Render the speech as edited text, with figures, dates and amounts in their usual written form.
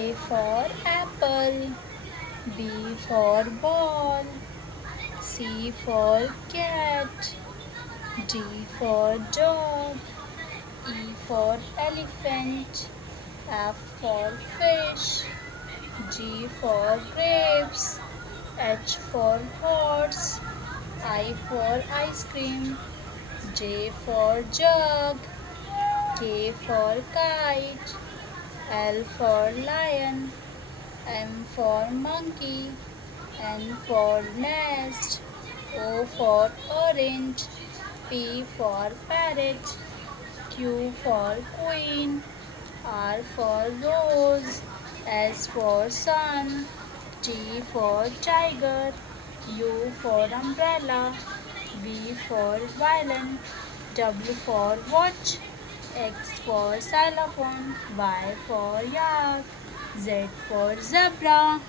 A for apple, B for ball, C for cat, D for dog, E for elephant, F for fish, G for grapes, H for horse, I for ice cream, J for jug, K for kite, L for lion, M for monkey, N for nest, O for orange, P for parrot, Q for queen, R for rose, S for sun, T for tiger, U for umbrella, V for violin, W for watch, X for xylophone, Y for yak, Z for zebra.